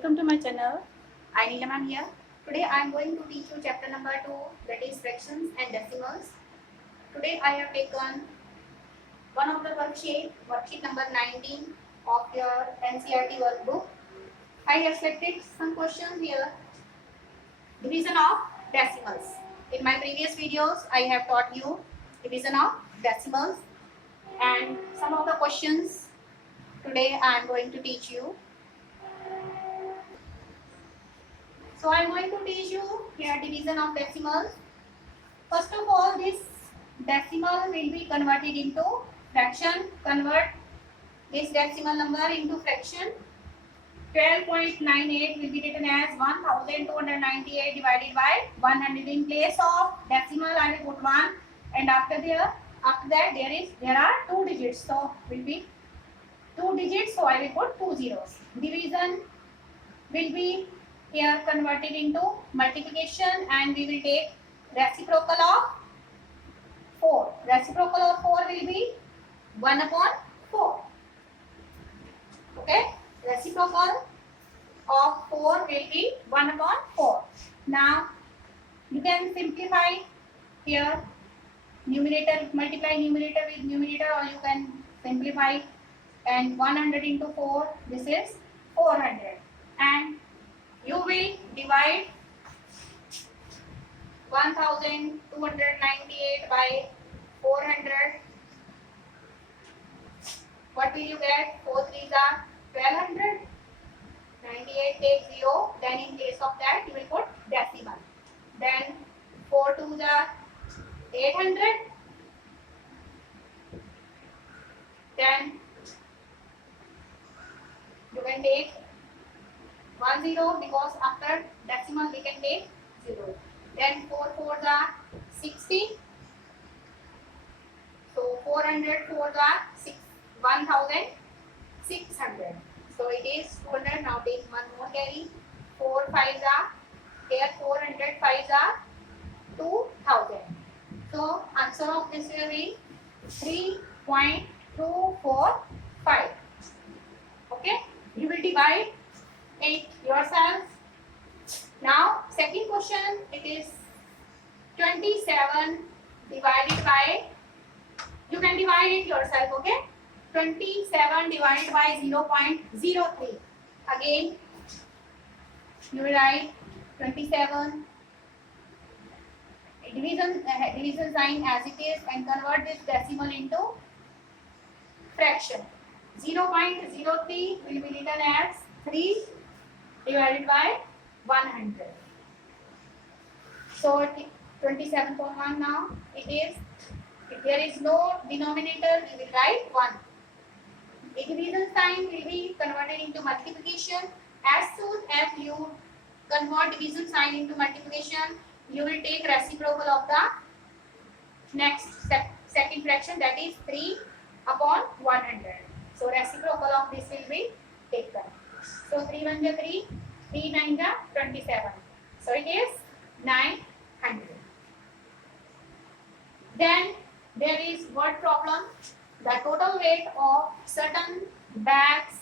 Welcome to my channel. I Neela ma'am here. Today I am going to teach you chapter number 2, that is fractions and decimals. Today I have taken one of the worksheet number 19 of your NCERT workbook. I have selected some questions here. Division of decimals. In my previous videos I have taught you division of decimals and some of the questions today I am going to teach you. So I am going to teach you here division of decimals. First of all, this decimal will be converted into fraction. Convert this decimal number into fraction. 12.98 will be written as 1298 divided by 100. In place of decimal, I will put 1, and after that there are 2 digits. So will be 2 digits. So I will put 2 zeros. Division will be here converted into multiplication, and we will take reciprocal of 4. Reciprocal of 4 will be 1 upon 4. Okay. Reciprocal of 4 will be 1 upon 4. Now you can simplify here. Numerator, multiply numerator with numerator, or you can simplify, and 100 into 4, this is 400, and you will divide 1298 by 400. What will you get? 4 3s are 1200. 98 take 0. Then in place of that you will put decimal. Then 4 2s are 800. Then you can take 1 0, because after decimal we can take 0. Then 4 4s are 60. So 400 4s are 1600. So it is 200. Now take one more carry. 4 5s are here. 400 5s are 2000. So answer of this will be 3.245. Okay. You will divide it yourself. Now second question, it is 27 divided by, you can divide it yourself. Okay. 27 divided by 0.03. Again you will write 27, division sign as it is, and convert this decimal into fraction. 0.03 will be written as 3 divided by 100. So 27.1 now it is. If there is no denominator, we will write 1. The division sign will be converted into multiplication. As soon as you convert division sign into multiplication, you will take reciprocal of the next second fraction, that is 3 upon 100. So reciprocal of this will be taken. So 3 1 ja 3, 3 9 ja 27. So it is 900. Then there is word problem. The total weight of certain bags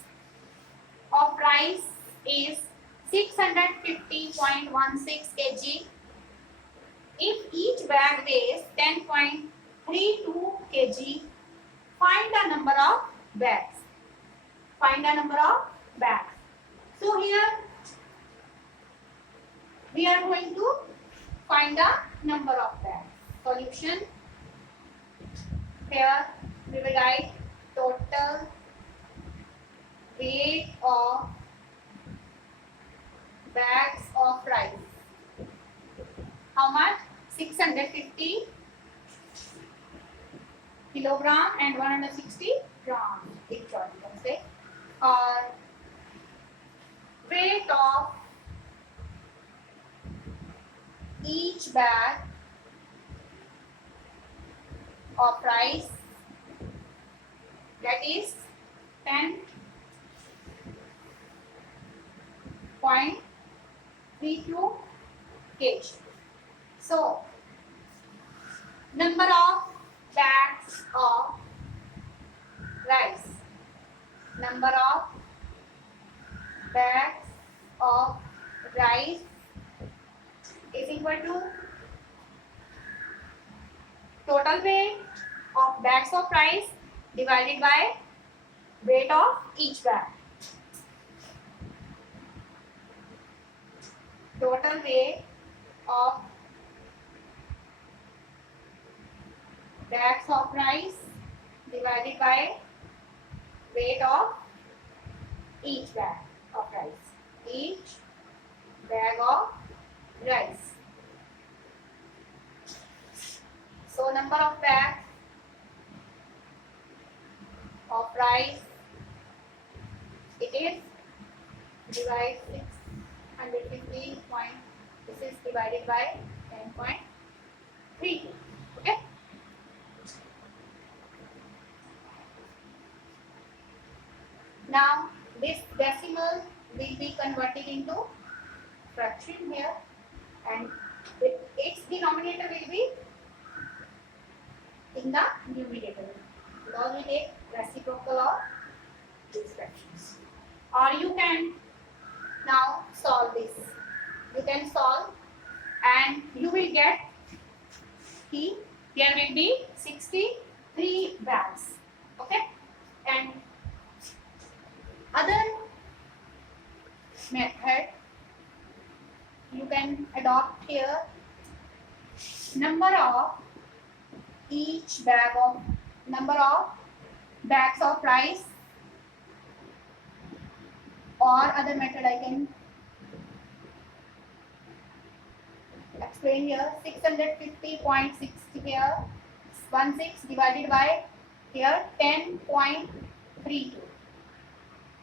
of rice is 650.16 kg. If each bag weighs 10.32 kg, find the number of bags. Find the number of bags. So here we are going to find the number of bags. Solution. Here we will write total weight of bags of rice. How much? 650 kilogram and 160 grams. Each one you can say. Or weight of each bag of rice, that is 10.32 kg. So number of bags of rice. Number of bags of rice is equal to total weight of bags of rice divided by weight of each bag. Total weight of bags of rice divided by weight of each bag of rice. Each bag of rice. So number of bags of rice, it is divide 650 point. This is divided by 10.32. Okay. Now this decimal will be converted into fraction here, and its denominator will be in the numerator because we take reciprocal of these fractions. Or you can now solve this. You can solve and you will get there will be 63 bags. Okay, and other method you can adopt here. Number of bags of rice, or other method I can explain here. 650.60 here, 16 divided by here 10.32.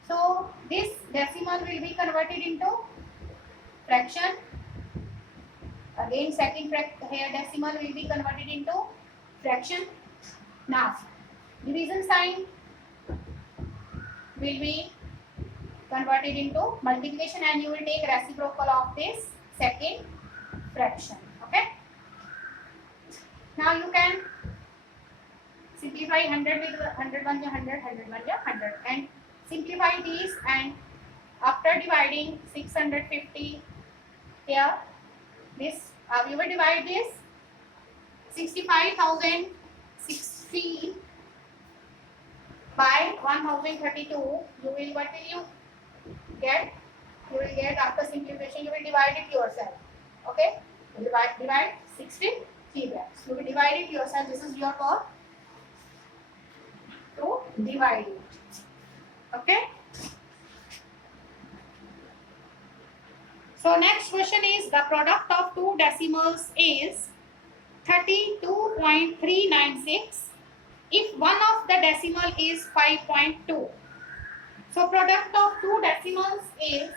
So this decimal will be converted into fraction. Again second here decimal will be converted into fraction. Now division sign will be converted into multiplication, and you will take reciprocal of this second fraction. Okay. Now you can simplify 100 with 100 1 100, 100 1 100, and simplify these, and after dividing 650 here, this we will divide this 65,060 by 1032. You will, what will you get? You will get, after simplification you will divide it yourself. Okay, divide 63 bags. You will divide it yourself. This is your work to divide it. Okay. So next question is, the product of two decimals is 32.396 if one of the decimal is 5.2. So product of two decimals is,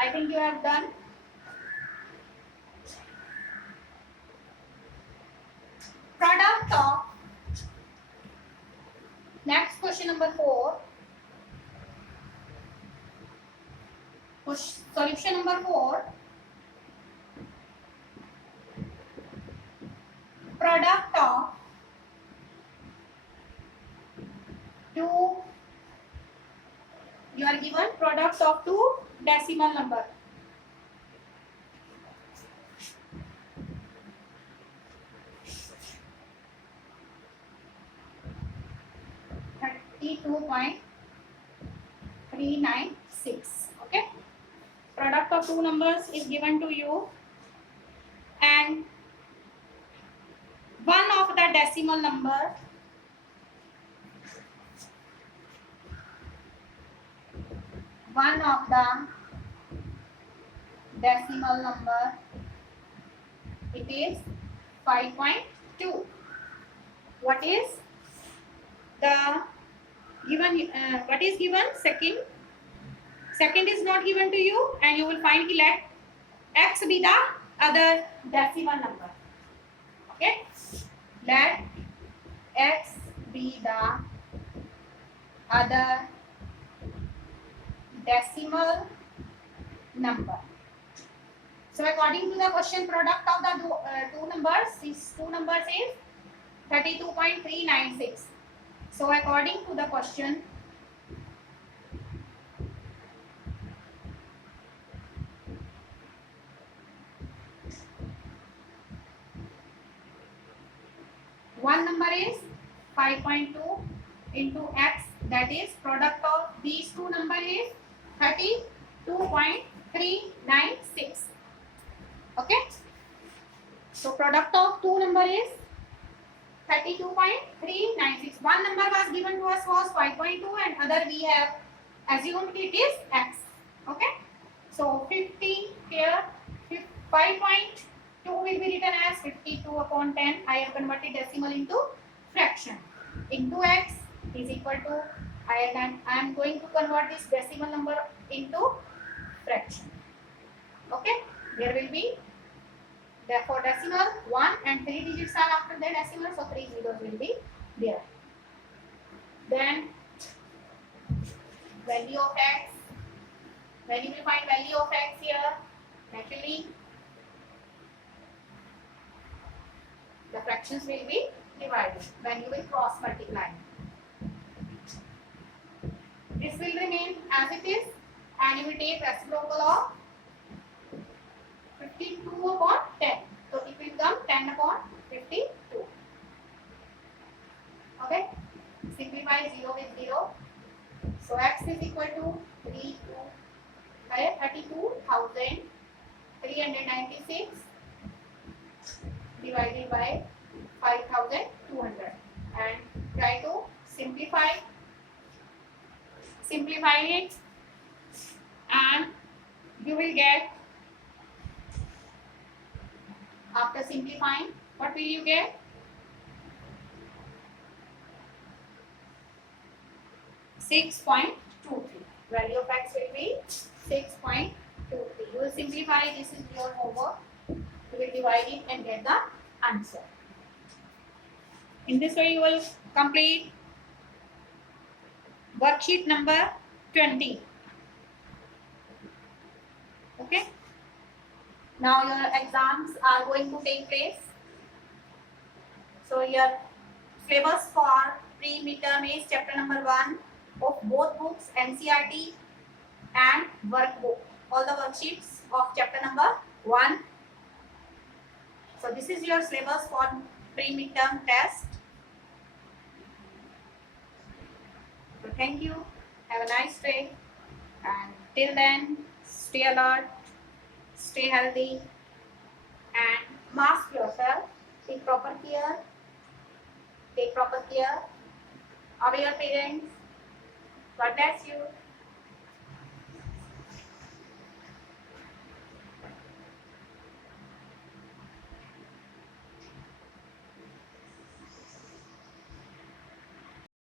I think you have done. Product of, next question number 4. Solution number 4. Product of two, you are given product of two decimal number. $32.396. Okay. Product of two numbers is given to you, and one of the decimal number it is 5.2. What is the given? What is given? Second is not given to you, and you will find, let x be the other decimal number. Okay, let x be the other decimal number. So according to the question, product of the two numbers is 32.396. So according to the question, one number is 5.2 into x, that is product of these two number is 32.396. Okay, so product of two number is 32.396. One number was given to us was 5.2 and other we have assumed it is x. Okay, so 50 here, 5.2 will be written as 52 upon 10. I have converted decimal into fraction. Into x is equal to, I am going to convert this decimal number into fraction. Okay, there will be, therefore decimal 1 and 3 digits are after the decimal, so 3 zeros will be there. Then value of x, when you will find value of x here, naturally the fractions will be divided when you will cross multiply. This will remain as it is and you will take reciprocal of 52 upon 10. So it will become 10 upon 52. Okay, simplify 0 with 0. So x is equal to 32,396 divided by 5,200 and try to simplify it and you will get, after simplifying, what will you get? 6.23. Value of x will be 6.23. You will simplify, this is your homework. You will divide it and get the answer. In this way you will complete worksheet number 20. Okay. Now your exams are going to take place. So your syllabus for pre-midterm is chapter number 1 of both books, NCERT and workbook. All the worksheets of chapter number 1. So this is your syllabus for pre-midterm test. So thank you. Have a nice day. And till then, stay alert, stay healthy, and mask yourself. Take proper care. Take proper care of your parents. God bless you.